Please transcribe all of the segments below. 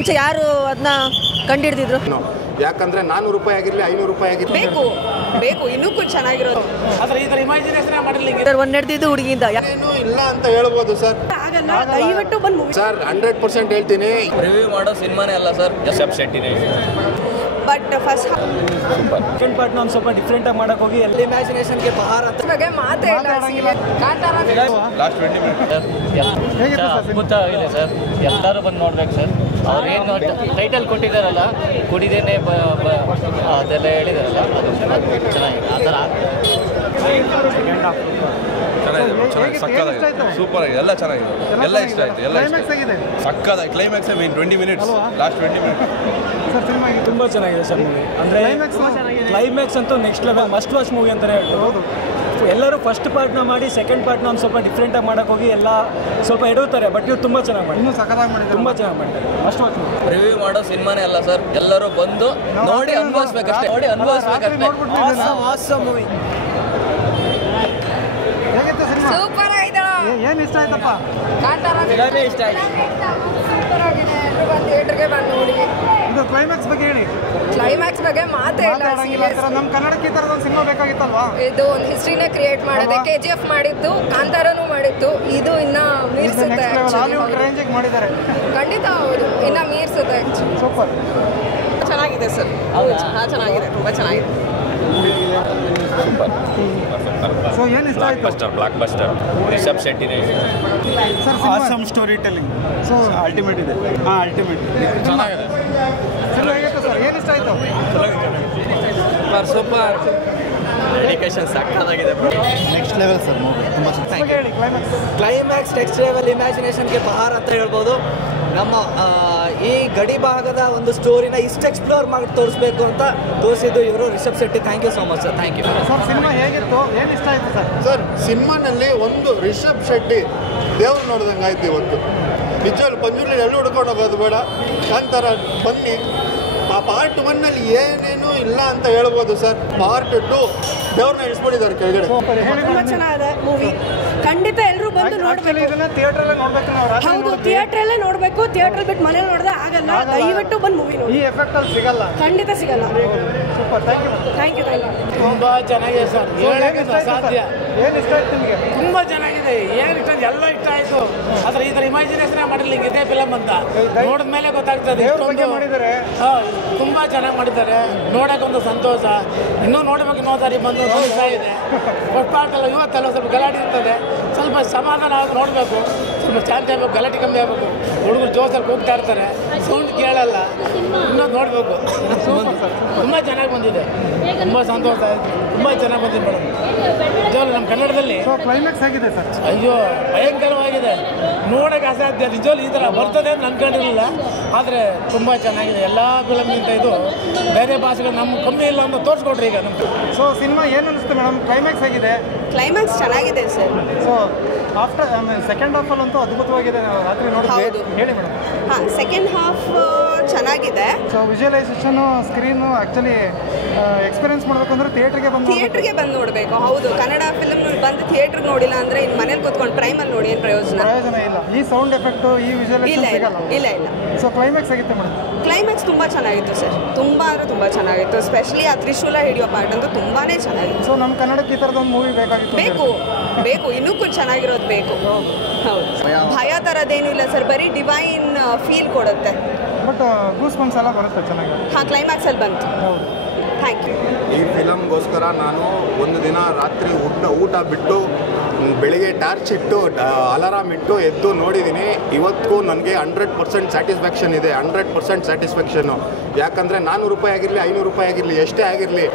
ಮುಂಚೆ ಯಾರು ಅದನ್ನ ಕಂಡಿಡ್ದಿದ್ರು? ಯಾಕಂದ್ರೆ 400 ರೂಪಾಯಿ ಆಗಿರಲಿ 500 ರೂಪಾಯಿ ಆಗಿರಲಿ ಬೇಕು ಬೇಕು ಇನ್ನೂ ಚೆನ್ನಾಗಿರೋದು. ಒಂದು ನಡೆದಿದ್ದು ಹುಡುಗಿಯಿಂದ ಏನು ಇಲ್ಲ ಅಂತ ಹೇಳ್ಬೋದು ಸರ್. ಆಗಲ್ಲ, ದಯವಿಟ್ಟು ಬಂದು ಮೂವಿ ಸರ್ 100% ಹೇಳ್ತೀನಿ. ರಿವ್ಯೂ ಮಾಡೋ ಸಿನಿಮಾನೇ ಅಲ್ಲ ಸರ್, ರಿಷಬ್ ಶೆಟ್ಟಿನೇ. ಬಟ್ ಫಸ್ಟ್ ಸೆಕೆಂಡ್ ಪಾರ್ಟ್ನ ಒಂದು ಸ್ವಲ್ಪ ಡಿಫ್ರೆಂಟಾಗಿ ಮಾಡೋಕೆ ಹೋಗಿ ಎಲ್ಲ ಇಮ್ಯಾಜಿನೇಷನ್ಗೆ ಬಹಾರ ಅಂತ ಬಗ್ಗೆ ಮಾತೇ ಇಲ್ಲ. ಲಾಸ್ಟ್ 20 ಮಿನಿಟ್ಸ್ ಅದ್ಭುತ ಆಗಿದೆ ಸರ್. ಎಲ್ಲರೂ ಬಂದು ನೋಡ್ಬೇಕು ಸರ್. ಅವ್ರೇನು ಟೈಟಲ್ ಕೊಟ್ಟಿದ್ದಾರಲ್ಲ, ಕುಡಿದೇನೆ ಅದೆಲ್ಲ ಹೇಳಿದಾರಲ್ಲ, ಅದು ಚೆನ್ನಾಗಿದೆ. ಆ ಥರ ಚೆನ್ನಾಗಿದೆ, ಸಕ್ಕತ್ತಾಗಿದೆ, ಸೂಪರ್ ಆಗಿದೆ, ಎಲ್ಲ ಚೆನ್ನಾಗಿದೆ, ಎಲ್ಲ ಇಷ್ಟ ಆಯಿತು, ಎಲ್ಲ ಸಕ್ಕತ್ತಾಗಿ. ಕ್ಲೈಮ್ಯಾಕ್ಸ್ 20 ಮಿನಿಟ್ಸ್, ಲಾಸ್ಟ್ 20 ಮಿನಿಟ್ಸ್ ತುಂಬ ಚೆನ್ನಾಗಿದೆ ಸರ್ ಮೂವಿ. ಅಂದರೆ ಕ್ಲೈಮ್ಯಾಕ್ಸ್ ಅಂತೂ next level, must watch movie ಅಂತಲೇ ಹೇಳ್ಬೋದು. ಎಲ್ಲರೂ ಫಸ್ಟ್ ಪಾರ್ಟ್ನ ಮಾಡಿ ಸೆಕೆಂಡ್ ಪಾರ್ಟ್ನ ಒಂದು ಸ್ವಲ್ಪ ಡಿಫ್ರೆಂಟಾಗಿ ಮಾಡೋಕೆ ಹೋಗಿ ಎಲ್ಲ ಸ್ವಲ್ಪ ಎಡುತ್ತಾರೆ. ಬಟ್ ಇವ್ರು ತುಂಬ ಚೆನ್ನಾಗಿ ಮಾಡಿ, ತುಂಬ ಚೆನ್ನಾಗಿ ಮಾಡಿದ್ದಾರೆ. Must watch movie. ರಿವ್ಯೂ ಮಾಡೋ ಸಿನಿಮಾನೇ ಅಲ್ಲ ಸರ್, ಎಲ್ಲರೂ ಬಂದು ನೋಡಿ ಅನುಭವಿಸ್ಬೇಕಷ್ಟೇ, ನೋಡಿ ಅನುಭವಿಸ್ಬೇಕಷ್ಟೇ. ಮೂವಿ ಸೂಪರ್ ಆಗಿದೆ. ಏನು ಇಷ್ಟ ಆಯ್ತಪ್ಪ? ಇಷ್ಟ ಆಯ್ತು. ಸೂಪರ್ ಆಗಿದೆ. ಎಲ್ಲರೂ ಬಂದು ಥಿಯೇಟರ್ಗೆ ಬಂದು ನೋಡಿ. ಇದು ಕ್ಲೈಮ್ಯಾಕ್ಸ್ ಬಗ್ಗೆ ಹೇಳಿ. ಕ್ಲೈಮ್ಯಾಕ್ಸ್ ಬಗ್ಗೆ ಮಾತೇ ಇಲ್ಲ. ನಮ್ಮ ಕನ್ನಡಕ್ಕೆ ಈ ಥರದ ಒಂದು ಸಿನಿಮಾ ಬೇಕಾಗಿತ್ತಲ್ವಾ? ಇದು ಒಂದು ಹಿಸ್ಟ್ರಿನೇ ಕ್ರಿಯೇಟ್ ಮಾಡಿದೆ. KGF ಮಾಡಿದ್ದು, ಕಾಂತಾರನೂ ಮಾಡಿತ್ತು. ಇದು ಇನ್ನ ಮೀರಿಸುತ್ತೆ. ರೇಂಜಿಗೆ ಮಾಡಿದ್ದಾರೆ. ಖಂಡಿತ ಹೌದು, ಇನ್ನ ಮೀರಿಸುತ್ತೆ. ಸೂಪರ್ ಚೆನ್ನಾಗಿದೆ ಸರ್. ಚೆನ್ನಾಗಿದೆ, ತುಂಬ ಚೆನ್ನಾಗಿದೆ. ಸೊ ಏನು ಇಷ್ಟ ಆಯ್ತು? ಬ್ಲಾಕ್ ಬಸ್ಟರ್ ರಿಷಬ್ ಶೆಟ್ಟಿನೇ sir. Awesome storytelling. So ultimate ಇದೆ. ಅಲ್ಟಿಮೇಟ್ ಚೆನ್ನಾಗಿದೆ. ಸಿನಿಮಾ ಹೇಗಿತ್ತು ಸರ್? ಏನು ಇಷ್ಟ ಆಯಿತು? ಸೂಪರ್ ಡೆಡಿಕೇಶನ್ ಸಕ್ಕತ್ತಾಗಿದೆ. ನೆಕ್ಸ್ಟ್ ಲೆವೆಲ್ ಸರ್ ಮೂವಿ, ತುಂಬ ಚೆನ್ನಾಗಿ. ಹೇಳಿ ಕ್ಲೈಮ್ಯಾಕ್ಸ್. ಕ್ಲೈಮ್ಯಾಕ್ಸ್ ನೆಕ್ಸ್ಟ್ ಲೆವೆಲ್, ಇಮ್ಯಾಜಿನೇಷನ್ಗೆ ಬಹಾರ್ ಅಂತ ಹೇಳ್ಬೋದು. ನಮ್ಮ ಈ ಗಡಿ ಭಾಗದ ಒಂದು ಸ್ಟೋರಿನ ಇಷ್ಟು ಎಕ್ಸ್ಪ್ಲೋರ್ ಮಾಡಿ ತೋರಿಸ್ಬೇಕು ಅಂತ ತೋರಿಸಿದ್ದು ಇವರು Rishab Shetty. Thank you so much sir. Thank you sir. Cinema ಹೇಗಿತ್ತು? ಏನು ಇಷ್ಟ ಆಯಿತು ಸರ್? ಸರ್ ಸಿನಿಮಾನಲ್ಲಿ ಒಂದು ರಿಷಬ್ ಶೆಟ್ಟಿ ದೇವ್ರು ನೋಡ್ದಂಗೆ ಆಯ್ತು ಇವತ್ತು. ನಿಜವಲ್ಲ, ಪಂಜುರ್ಲಿ ಎಲ್ಲೂ ಹುಡ್ಕೊಂಡು ಹೋಗೋದು ಬೇಡ. ಕಾಂತಾರ ಬನ್ನಿ. ಪಾರ್ಟ್ 1ನಲ್ಲಿ ಏನೇನು ಇಲ್ಲ ಅಂತ ಹೇಳ್ಬೋದು ಸರ್. ಪಾರ್ಟ್ 2 ದೇವ್ರನ್ನ ಇಳಿಸ್ಬಿಟ್ಟಿದ್ದಾರೆ ಕೆಳಗಡೆ. ತುಂಬ ಚೆನ್ನಾಗಿದೆ ಮೂವಿ. ಖಂಡಿತ ಎಲ್ಲರೂ ಬಂದು ನೋಡ್ಬೇಕು. ಇದನ್ನ ಥಿಯೇಟ್ರಲ್ಲೇ ನೋಡ್ಬೇಕು ನಾವು. ಹೌದು, ಥಿಯೇಟ್ರಲ್ಲೇ ನೋಡಬೇಕು. ಥಿಯೇಟ್ರ್ ಬಿಟ್ಟು ಮನೇಲಿ ನೋಡಿದ್ರೆ ಆಗಲ್ಲ. ದಯವಿಟ್ಟು ಬಂದು ಮೂವಿ ನೋಡಿ. ಈ ಎಫೆಕ್ಟ್ ಅಲ್ಲಿ ಸಿಗಲ್ಲ. ಖಂಡಿತ ಸಿಗಲ್ಲ. Super. Thank you. Thank you. ತುಂಬ ಚೆನ್ನಾಗಿದೆ ಸರ್. ಹೇಳೋಕ್ಕೆ ಸಾಧ್ಯ. ಏನು ಇಷ್ಟ ಆಯ್ತು ನಿಮಗೆ? ತುಂಬ ಚೆನ್ನಾಗಿದೆ. ಏನು ಇಷ್ಟ ಎಲ್ಲ ಇಷ್ಟ ಆಯಿತು. ಆದರೆ ಈ ಥರ ಇಮ್ಯಾಜಿನೇಷನ್ ಮಾಡಿರ್ಲಿಂಗ ಇದೇ ಫಿಲಮ್ ಅಂತ ನೋಡಿದ ಮೇಲೆ ಗೊತ್ತಾಗ್ತದೆ. ಮಾಡಿದ್ದಾರೆ. ತುಂಬ ಚೆನ್ನಾಗಿ ಮಾಡಿದ್ದಾರೆ. ನೋಡೋಕೆ ಒಂದು ಸಂತೋಷ. ಇನ್ನೂ ನೋಡ್ಬೇಕು, ಇನ್ನೊಂದು ಸಾರಿ ಬಂದು ಅನಿಸ್ತಾ ಇದೆ. ಫಸ್ಟ್ ಪಾರ್ಟ್ ಎಲ್ಲ ಇವತ್ತೆಲ್ಲ ಸ್ವಲ್ಪ ಗಲಾಟೆ ಇರ್ತದೆ. ಸ್ವಲ್ಪ ಸಮಾಧಾನ ಆಗಿ ನೋಡಬೇಕು. ಸ್ವಲ್ಪ ಶಾಂತಿ ಆಗಬೇಕು, ಗಲಾಟೆ ಕಮ್ಮಿ ಆಗಬೇಕು. ಹುಡುಗರು ಜೋಸಲ್ಲಿ ಹೋಗ್ತಾ ಇರ್ತಾರೆ, ಸೌಂಡ್ ಕೇಳಲ್ಲ. ಇನ್ನೊಂದು ನೋಡಬೇಕು. ತುಂಬ ಚೆನ್ನಾಗಿ ಬಂದಿದೆ. ತುಂಬ ಸಂತೋಷ ಆಯಿತು. ತುಂಬ ಚೆನ್ನಾಗಿ ಬಂದಿದೆ ಮೇಡಮ್. ನಿಜವಲ್ಲ ನಮ್ಮ ಕನ್ನಡದಲ್ಲಿ ಕ್ಲೈಮ್ಯಾಕ್ಸ್ ಆಗಿದೆ ಸರ್. ಅಯ್ಯೋ ಭಯಂಕರವಾಗಿದೆ. ನೋಡೋಕೆ ಅಸಾಧ್ಯ. ನಿಜವಲ್ಲ ಈ ಥರ ಬರ್ತದೆ ಅಂತ ಅನ್ಕೊಂಡಿರಲಿಲ್ಲ. ಆದರೆ ತುಂಬ ಚೆನ್ನಾಗಿದೆ. ಎಲ್ಲ ಫಿಲಮ್ಗಿಂತ ಇದು ಬೇರೆ ಭಾಷೆಗಳು ನಮ್ಮ ಕಮ್ಮಿ ಇಲ್ಲ ಅಂತ ತೋರಿಸ್ಕೊಡ್ರಿ ಈಗ ನಮ್ಗೆ. ಸೊ ಸಿನಿಮಾ ಏನು ಅನಿಸುತ್ತೆ ಮೇಡಮ್? ಕ್ಲೈಮ್ಯಾಕ್ಸ್ ಆಗಿದೆ. ಕ್ಲೈಮ್ಯಾಕ್ಸ್ ಚೆನ್ನಾಗಿದೆ ಸರ್. ಸೊ ಆಫ್ಟರ್ ಸೆಕೆಂಡ್ ಹಾಫಲ್ಲಂತೂ ಅದ್ಭುತವಾಗಿದೆ. ರಾತ್ರಿ ನೋಡಿದ್ವಿ. ಹೇಳಿ ಮೇಡಮ್. ಹಾಂ, ಸೆಕೆಂಡ್ ಹಾಫ್ ಚೆನ್ನಾಗಿದೆ. ಸೊ ವಿಜುವಲೈಸೇಷನು, ಸ್ಕ್ರೀನು ಆ್ಯಕ್ಚುಲಿ ಎಕ್ಸ್ಪೀರಿಯನ್ಸ್ ಮಾಡಬೇಕಂದ್ರೆ ಥಿಯೇಟ್ರಿಗೆ ಬಂದು ನೋಡಬೇಕು. ಹೌದು, ಕನ್ನಡ ಫಿಲಮ್ ಬಂದು ಥಿಯೇಟ್ರಿಗೆ ನೋಡಿಲ್ಲ ಅಂದರೆ ಇನ್ನು ಮನೇಲಿ ಕೂತ್ಕೊಂಡು ಪ್ರೈಮಲ್ಲಿ ನೋಡಿ ಏನು ಪ್ರಯೋಜನ ಇಲ್ಲ. ಈ ಸೌಂಡ್ ಎಫೆಕ್ಟು, ಈ ವಿಜುವಲೈಸೇಷನ್ ಸಿಗಲ್ಲ. ಇಲ್ಲ. ಸೊ ಕ್ಲೈಮ್ಯಾಕ್ಸ್ ಆಗಿತ್ತು ಮೇಡಮ್. ಕ್ಲೈಮ್ಯಾಕ್ಸ್ ತುಂಬ ಚೆನ್ನಾಗಿತ್ತು ಸರ್. ತುಂಬ ಅಂದರೆ ತುಂಬ ಚೆನ್ನಾಗಿತ್ತು. ಸ್ಪೆಷಲಿ ಆ ತ್ರಿಶೂಲ ಹಿಡಿಯೋ ಪಾರ್ಟ್ ಅಂತೂ ತುಂಬಾ ಚೆನ್ನಾಗಿತ್ತು. ಸೊ ನಮ್ಮ ಕನ್ನಡಕ್ಕೆ ಈ ಥರದೊಂದು ಮೂವಿ ಬೇಕಾಗಿತ್ತು. ಬೇಕು ಇನ್ನೂ ಚೆನ್ನಾಗಿರೋದು ಬೇಕು. ಹೌದು, ಭಯ ಥರದ್ದೇನಿಲ್ಲ ಸರ್. ಬರೀ ಡಿವೈನ್ ಫೀಲ್ ಕೊಡುತ್ತೆ. ಬಟ್ ಗೂಸ್ ಬಂಪ್ಸ್ ಎಲ್ಲ ಬರುತ್ತೆ ಚೆನ್ನಾಗಿ. ಹಾಂ, ಕ್ಲೈಮ್ಯಾಕ್ಸಲ್ಲಿ ಬಂತು. ಹೌದು. ಥ್ಯಾಂಕ್ ಯು. ಈ ಫಿಲಮ್ಗೋಸ್ಕರ ನಾನು ಒಂದು ದಿನ ರಾತ್ರಿ ಊಟ ಬಿಟ್ಟು ಬೆಳಿಗ್ಗೆ ಟಾರ್ಚ್ ಇಟ್ಟು ಅಲಾರಾಮ್ ಇಟ್ಟು ಎದ್ದು ನೋಡಿದ್ದೀನಿ. ಇವತ್ತಿಗೂ ನನಗೆ 100% ಸ್ಯಾಟಿಸ್ಫ್ಯಾಕ್ಷನ್ ಇದೆ. 100% ಸ್ಯಾಟಿಸ್ಫ್ಯಾಕ್ಷನ್ನು. ಯಾಕಂದರೆ 400 ರೂಪಾಯಿ ಆಗಿರಲಿ 500 ರೂಪಾಯಿ ಆಗಿರಲಿ ಎಷ್ಟೇ ಆಗಿರಲಿ,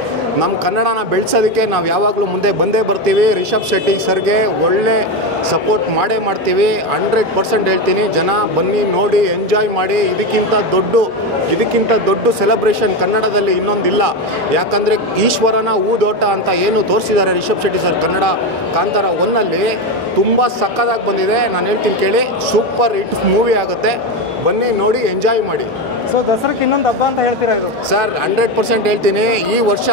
ನಮ್ಮ ಕನ್ನಡನ ಬೆಳೆಸೋದಕ್ಕೆ ನಾವು ಯಾವಾಗಲೂ ಮುಂದೆ ಬಂದೇ ಬರ್ತೀವಿ. ರಿಷಬ್ ಶೆಟ್ಟಿ ಸರ್ಗೆ ಒಳ್ಳೆ ಸಪೋರ್ಟ್ ಮಾಡ್ತೀವಿ. 100% ಹೇಳ್ತೀನಿ. ಜನ ಬನ್ನಿ, ನೋಡಿ, ಎಂಜಾಯ್ ಮಾಡಿ. ಇದಕ್ಕಿಂತ ದೊಡ್ಡ ಸೆಲೆಬ್ರೇಷನ್ ಕನ್ನಡದಲ್ಲಿ ಇನ್ನೊಂದಿಲ್ಲ. ಯಾಕಂದರೆ ಈಶ್ವರನ ಊದೋಟ ಅಂತ ಏನು ತೋರಿಸಿದ್ದಾರೆ ರಿಷಬ್ ಶೆಟ್ಟಿ ಸರ್ ಕನ್ನಡ ಕಾಂತಾರ 1ನಲ್ಲಿ, ತುಂಬ ಸಕ್ಕತ್ತಾಗಿ ಬಂದಿದೆ. ನಾನು ಹೇಳ್ತೀನಿ ಕೇಳಿ, ಸೂಪರ್ ಹಿಟ್ ಮೂವಿ ಆಗುತ್ತೆ. ಬನ್ನಿ, ನೋಡಿ, ಎಂಜಾಯ್ ಮಾಡಿ. ಸೊ ದಸರಾಕ್ಕೆ ಇನ್ನೊಂದು ಹಬ್ಬ ಅಂತ ಹೇಳ್ತೀರಾ ಇದು? ಸರ್ 100% ಹೇಳ್ತೀನಿ. ಈ ವರ್ಷ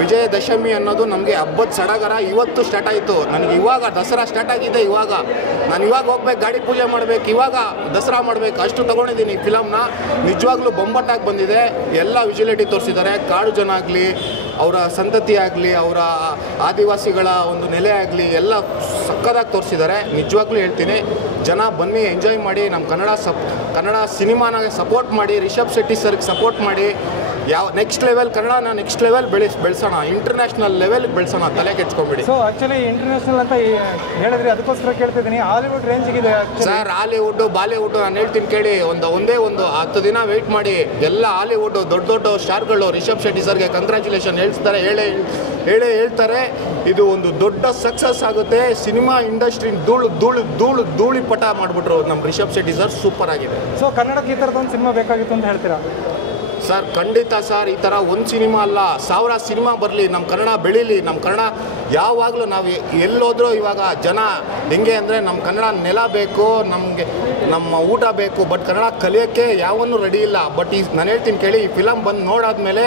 ವಿಜಯದಶಮಿ ಅನ್ನೋದು ನಮಗೆ ಹಬ್ಬದ ಸಡಗರ ಇವತ್ತು ಸ್ಟಾರ್ಟ್ ಆಯಿತು. ನನಗೆ ಇವಾಗ ದಸರಾ ಸ್ಟಾರ್ಟ್ ಆಗಿದೆ. ಇವಾಗ ನಾನು ಇವಾಗ ಹೋಗ್ಬೇಕು, ಗಾಡಿ ಪೂಜೆ ಮಾಡಬೇಕು, ಇವಾಗ ದಸರಾ ಮಾಡಬೇಕು, ಅಷ್ಟು ತೊಗೊಂಡಿದ್ದೀನಿ ಫಿಲಮ್ನ. ನಿಜವಾಗ್ಲೂ ಬೊಂಬಟ್ಟಾಗಿ ಬಂದಿದೆ. ಎಲ್ಲ ವಿಜುವಲಿಟಿ ತೋರಿಸಿದ್ದಾರೆ. ಕಾಡು ಜನ ಆಗಲಿ, ಅವರ ಸಂತತಿ ಆಗಲಿ, ಅವರ ಆದಿವಾಸಿಗಳ ಒಂದು ನೆಲೆ ಆಗಲಿ, ಎಲ್ಲ ಸಕ್ಕದಾಗಿ ತೋರಿಸಿದ್ದಾರೆ. ನಿಜವಾಗ್ಲೂ ಹೇಳ್ತೀನಿ, ಜನ ಬನ್ನಿ, ಎಂಜಾಯ್ ಮಾಡಿ, ನಮ್ಮ ಕನ್ನಡ ಸಿನಿಮಾನ ಸಪೋರ್ಟ್ ಮಾಡಿ, ರಿಷಬ್ ಶೆಟ್ಟಿ ಸರ್ಗೆ ಸಪೋರ್ಟ್ ಮಾಡಿ. ನೆಕ್ಸ್ಟ್ ಲೆವೆಲ್ ಕನ್ನಡನ ನೆಕ್ಸ್ಟ್ ಲೆವೆಲ್ ಬೆಳೆಸೋಣ, ಇಂಟರ್ನ್ಯಾಷನಲ್ ಲೆವೆಲ್ ಬೆಳೆಸೋಣ, ತಲೆ ಕೆಡ್ಸ್ಕೊಂಬಿಡಿ. ಸೊ ಆ್ಯಕ್ಚುಲಿ ಇಂಟರ್ನ್ಯಾಷನಲ್ ಅಂತ ಹೇಳಿದ್ರಿ, ಅದಕ್ಕೋಸ್ಕರ ಕೇಳ್ತಿದ್ದೀನಿ. ಹಾಲಿವುಡ್ ರೇಂಜಿಗಿದೆ ಸರ್. ಹಾಲಿವುಡ್ಡು ಬಾಲಿವುಡ್ಡು ನಾನು ಹೇಳ್ತೀನಿ ಕೇಳಿ. ಒಂದೇ 10 ದಿನ ವೆಯ್ಟ್ ಮಾಡಿ. ಎಲ್ಲ ಹಾಲಿವುಡ್ ದೊಡ್ಡ ಸ್ಟಾರ್ಗಳು ರಿಷಬ್ ಶೆಟ್ಟಿ ಸರ್ಗೆ ಕಂಗ್ರ್ಯಾಚುಲೇಷನ್ ಹೇಳ್ತಾರೆ. ಇದು ಒಂದು ದೊಡ್ಡ ಸಕ್ಸಸ್ ಆಗುತ್ತೆ. ಸಿನಿಮಾ ಇಂಡಸ್ಟ್ರಿ ಧೂಳಿಪಟ ಮಾಡಿಬಿಟ್ರು ನಮ್ಮ ರಿಷಬ್ ಶೆಟ್ಟಿ ಸರ್. ಸೂಪರ್ ಆಗಿದೆ. ಸೊ ಕನ್ನಡಕ್ಕೆ ಈ ಥರದೊಂದು ಸಿನಿಮಾ ಬೇಕಾಗಿತ್ತು ಅಂತ ಹೇಳ್ತೀರಾ? ಸರ್ ಖಂಡಿತ ಸರ್. ಈ ಥರ ಒಂದು ಸಿನಿಮಾ ಅಲ್ಲ, 1000 ಸಿನಿಮಾ ಬರಲಿ, ನಮ್ಮ ಕನ್ನಡ ಬೆಳೀಲಿ. ನಮ್ಮ ಕನ್ನಡ ಯಾವಾಗಲೂ ನಾವು ಎಲ್ಲೋದ್ರೂ ಇವಾಗ ಜನ ಹೆಂಗೆ ಅಂದರೆ, ನಮ್ಮ ಕನ್ನಡ ನೆಲ ಬೇಕು, ನಮಗೆ ನಮ್ಮ ಊಟ ಬೇಕು, ಬಟ್ ಕನ್ನಡ ಕಲಿಯೋಕ್ಕೆ ಯಾವನ್ನೂ ರೆಡಿ ಇಲ್ಲ. ಬಟ್ ನಾನು ಹೇಳ್ತೀನಿ ಕೇಳಿ, ಈ ಫಿಲಮ್ ಬಂದು ನೋಡಾದ್ಮೇಲೆ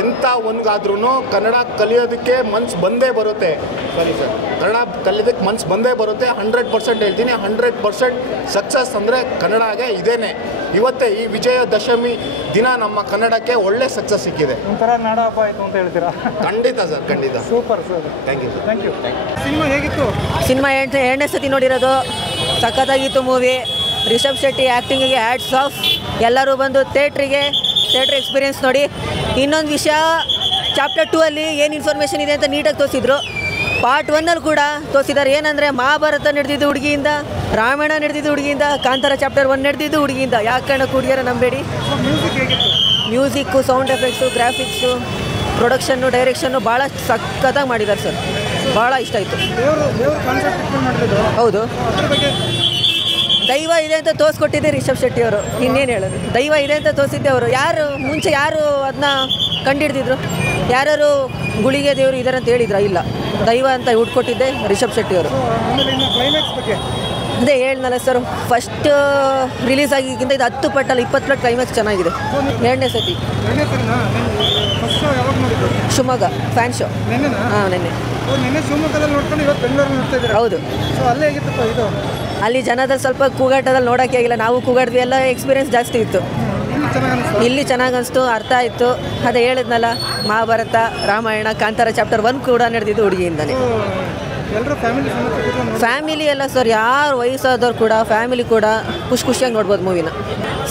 ಎಂಥ ಒಂದಾದ್ರೂ ಕನ್ನಡ ಕಲಿಯೋದಕ್ಕೆ ಮನ್ಸು ಬಂದೇ ಬರುತ್ತೆ. ಸರಿ ಸರ್, ಕನ್ನಡ ಕಲಿಯೋದಕ್ಕೆ ಮನ್ಸು ಬಂದೇ ಬರುತ್ತೆ. 100% ಹೇಳ್ತೀನಿ. 100% ಸಕ್ಸಸ್ ಅಂದರೆ ಕನ್ನಡಗೆ ಇದೇನೆ. ಇವತ್ತೇ ಈ ವಿಜಯದಶಮಿ ದಿನ ನಮ್ಮ ಕನ್ನಡಕ್ಕೆ ಒಳ್ಳೆ ಸಕ್ಸಸ್ ಸಿಕ್ಕಿದೆ. ಒಂಥರ ನಾಡ ಹಬ್ಬ ಆಯಿತು ಅಂತ ಹೇಳ್ತೀರಾ? ಖಂಡಿತ ಸರ್, ಖಂಡಿತ. Super sir. Thank you. Thank you. Cinema ಹೇಗಿತ್ತು? ಸಿನಿಮಾ ಎರಡನೇ ಸತಿ ನೋಡಿರೋದು. ಸಖತ್ತಾಗಿತ್ತು ಮೂವಿ. ರಿಷಬ್ ಶೆಟ್ಟಿ ಆ್ಯಕ್ಟಿಂಗಿಗೆ ಹ್ಯಾಟ್ಸ್ ಆಫ್. ಎಲ್ಲರೂ ಬಂದು ಥಿಯೇಟ್ರ್ ಎಕ್ಸ್ಪೀರಿಯೆನ್ಸ್ ನೋಡಿ. ಇನ್ನೊಂದು ವಿಷಯ, ಚಾಪ್ಟರ್ 2 ಅಲ್ಲಿ ಏನು ಇನ್ಫಾರ್ಮೇಷನ್ ಇದೆ ಅಂತ ನೀಟಾಗಿ ತೋರಿಸಿದ್ರು. ಪಾರ್ಟ್ 1 ಕೂಡ ತೋರಿಸಿದ್ದಾರೆ. ಏನಂದರೆ ಮಹಾಭಾರತ ನಡೆದಿದ್ದು ಹುಡುಗಿಯಿಂದ, ರಾಮಾಯಣ ನಡೆದಿದ್ದು ಹುಡುಗಿಯಿಂದ, ಕಾಂತಾರ ಚಾಪ್ಟರ್ 1 ನಡೆದಿದ್ದು ಹುಡುಗಿಯಿಂದ. ಯಾಕೆ ಕಾರಣಕ್ಕೆ ಹುಡುಗಿಯರ ನಂಬೇಡಿ. Music, sound effects, graphics, production, direction ಭಾಳ ಸಖತ್ತಾಗಿ ಮಾಡಿದ್ದಾರೆ ಸರ್. ಭಾಳ ಇಷ್ಟ ಆಯಿತು. ಹೌದು, ದೈವ ಇದೆ ಅಂತ ತೋರಿಸ್ಕೊಟ್ಟಿದ್ದೆ ರಿಷಬ್ ಶೆಟ್ಟಿ ಅವರು. ಇನ್ನೇನು ಹೇಳೋದು, ದೈವ ಇದೆ ಅಂತ ತೋರಿಸಿದ್ದೆ ಅವರು. ಮುಂಚೆ ಯಾರು ಅದನ್ನ ಕಂಡುಹಿಡ್ದಿದ್ರು? ಯಾರು ಗುಳಿಗೆ ದೇವರು ಇದ್ದಾರೆ ಅಂತ ಹೇಳಿದ್ರ? ಇಲ್ಲ, ದೈವ ಅಂತ ಹುಡ್ಕೊಟ್ಟಿದ್ದೆ ರಿಷಬ್ ಶೆಟ್ಟಿ ಅವರು. ಅದೇ ಹೇಳ್ನಲ್ಲ ಸರ್, ಫಸ್ಟ್ ರಿಲೀಸ್ ಆಗಿಗಿಂತ ಇದು 10 ಪಟ್ಟಲ್ಲ 20 ಪಟ್ಟು ಕ್ಲೈಮ್ಯಾಕ್ಸ್ ಚೆನ್ನಾಗಿದೆ. ಎರಡನೇ ಸತಿ ಶಿವಮೊಗ್ಗ ಫ್ಯಾನ್ ಶೋ. ಹಾಂ, ನೆನ್ನೆ ಶಿವಮೊಗ್ಗದಲ್ಲಿ ನೋಡ್ಕೊಂಡು ಇವತ್ತು ಬೆಂಗಳೂರಲ್ಲಿ ನೋಡ್ತಾ ಇದ್ದಾರೆ. ಹೌದು. ಸೊ ಅಲ್ಲೇ ಹೇಗಿತ್ತು ಇದು? ಅಲ್ಲಿ ಜನದಲ್ಲಿ ಸ್ವಲ್ಪ ಕೂಗಾಟದಲ್ಲಿ ನೋಡೋಕ್ಕೆ ಆಗಿಲ್ಲ. ನಾವು ಕೂಗಾಡ್ವಿ, ಎಲ್ಲ ಎಕ್ಸ್ಪೀರಿಯೆನ್ಸ್ ಜಾಸ್ತಿ ಇತ್ತು. ಇಲ್ಲಿ ಚೆನ್ನಾಗಿ ಅನಿಸ್ತು, ಅರ್ಥ ಆಯಿತು. ಅದೇ ಹೇಳಿದ್ನಲ್ಲ, ಮಹಾಭಾರತ, ರಾಮಾಯಣ, ಕಾಂತಾರ ಚಾಪ್ಟರ್ 1 ಕೂಡ ನಡೆದಿದ್ದು ಹುಡುಗಿಯಿಂದನೇ. ಫ್ಯಾಮಿಲಿ ಎಲ್ಲ ಸರ್, ಯಾರು ವಯಸ್ಸಾದವ್ರು ಕೂಡ, ಫ್ಯಾಮಿಲಿ ಕೂಡ ಖುಷಿಯಾಗಿ ನೋಡ್ಬೋದು ಮೂವಿನ.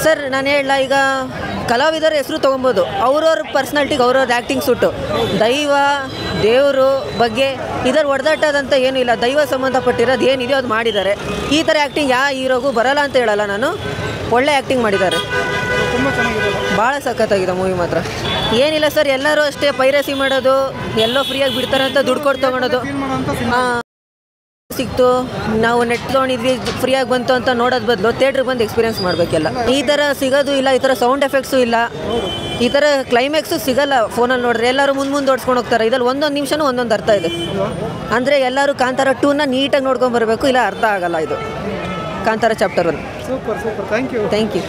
ಸರ್ ನಾನು ಹೇಳಲ್ಲ, ಈಗ ಕಲಾವಿದರ ಹೆಸರು ತೊಗೊಬೋದು, ಅವ್ರವ್ರ ಪರ್ಸ್ನಾಲಿಟಿಗೆ ಅವ್ರವ್ರದ್ದು ಆ್ಯಕ್ಟಿಂಗ್ ಸುಟ್ಟು. ದೈವ ದೇವರು ಬಗ್ಗೆ ಇದರ ಹೊಡೆದಾಟದಂತ ಏನೂ ಇಲ್ಲ. ದೈವ ಸಂಬಂಧಪಟ್ಟಿರೋದು ಏನಿದೆಯೋ ಅದು ಮಾಡಿದ್ದಾರೆ. ಈ ಥರ ಆ್ಯಕ್ಟಿಂಗ್ ಯಾವ ಹೀರೋಗೂ ಬರಲ್ಲ ಅಂತ ಹೇಳಲ್ಲ ನಾನು. ಒಳ್ಳೆ ಆ್ಯಕ್ಟಿಂಗ್ ಮಾಡಿದ್ದಾರೆ. ಭಾಳ ಸಖತ್ತಾಗಿದೆ ಮೂವಿ ಮಾತ್ರ. ಏನಿಲ್ಲ ಸರ್, ಎಲ್ಲರೂ ಅಷ್ಟೇ ಪೈರಸಿ ಮಾಡೋದು, ಎಲ್ಲೋ ಫ್ರೀಯಾಗಿ ಬಿಡ್ತಾರೆ ಅಂತ ದುಡ್ಡು ಕೊಟ್ಟು ತೊಗೊಳೋದು. ಸಿಕ್ತು, ನಾವು ನೆಟ್ ತೊಗೊಂಡಿದ್ವಿ, ಫ್ರೀಯಾಗಿ ಬಂತು ಅಂತ ನೋಡೋದು ಬದಲು ಥಿಯೇಟ್ರಿಗೆ ಬಂದು ಎಕ್ಸ್ಪೀರಿಯೆನ್ಸ್ ಮಾಡಬೇಕೆಲ್ಲ. ಈ ಥರ ಸಿಗೋದು ಇಲ್ಲ, ಈ ಥರ ಸೌಂಡ್ ಎಫೆಕ್ಟ್ಸು ಇಲ್ಲ, ಈ ಥರ ಕ್ಲೈಮ್ಯಾಕ್ಸು ಸಿಗಲ್ಲ ಫೋನಲ್ಲಿ ನೋಡಿದ್ರೆ. ಎಲ್ಲರೂ ಮುಂದೆ ಓಡಿಸ್ಕೊಂಡು ಹೋಗ್ತಾರೆ. ಇದ್ರಲ್ಲಿ ಒಂದೊಂದು ನಿಮಿಷನೂ ಒಂದೊಂದು ಅರ್ಥ ಇದೆ. ಅಂದರೆ ಎಲ್ಲರೂ ಕಾಂತಾರ 2ನ ನೀಟಾಗಿ ನೋಡ್ಕೊಂಬರ್ಬೇಕು, ಇಲ್ಲ ಅರ್ಥ ಆಗಲ್ಲ ಇದು. Kantara chapter 1. Super super. Thank you. Thank you.